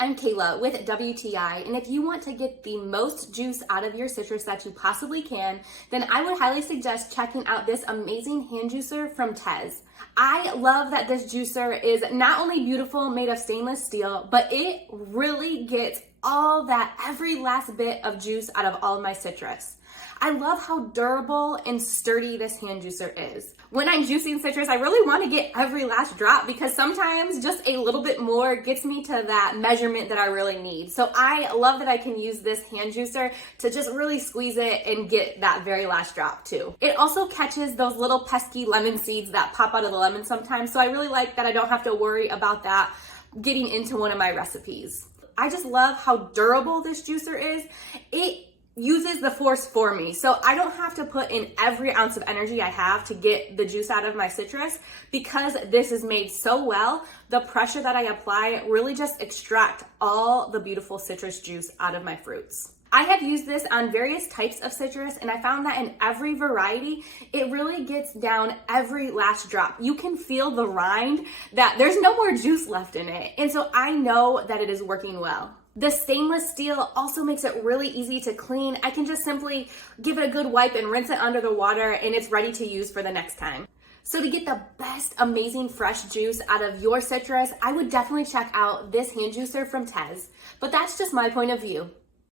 I'm Kayla with WTI, and if you want to get the most juice out of your citrus that you possibly can, then I would highly suggest checking out this amazing hand juicer from TEZZ. I love that this juicer is not only beautiful, made of stainless steel, but it really gets all that every last bit of juice out of all of my citrus. I love how durable and sturdy this hand juicer is. When I'm juicing citrus, I really want to get every last drop because sometimes just a little bit more gets me to that measurement that I really need. So I love that I can use this hand juicer to just really squeeze it and get that very last drop too. It also catches those little pesky lemon seeds that pop out of the lemon sometimes. So I really like that I don't have to worry about that getting into one of my recipes. I just love how durable this juicer is. It uses the force for me. So I don't have to put in every ounce of energy I have to get the juice out of my citrus because this is made so well. The pressure that I apply really just extract all the beautiful citrus juice out of my fruits. I have used this on various types of citrus and I found that in every variety, it really gets down every last drop. You can feel the rind that there's no more juice left in it. And so I know that it is working well. The stainless steel also makes it really easy to clean. I can just simply give it a good wipe and rinse it under the water and it's ready to use for the next time. So to get the best amazing fresh juice out of your citrus, I would definitely check out this hand juicer from TEZZ. But that's just my point of view.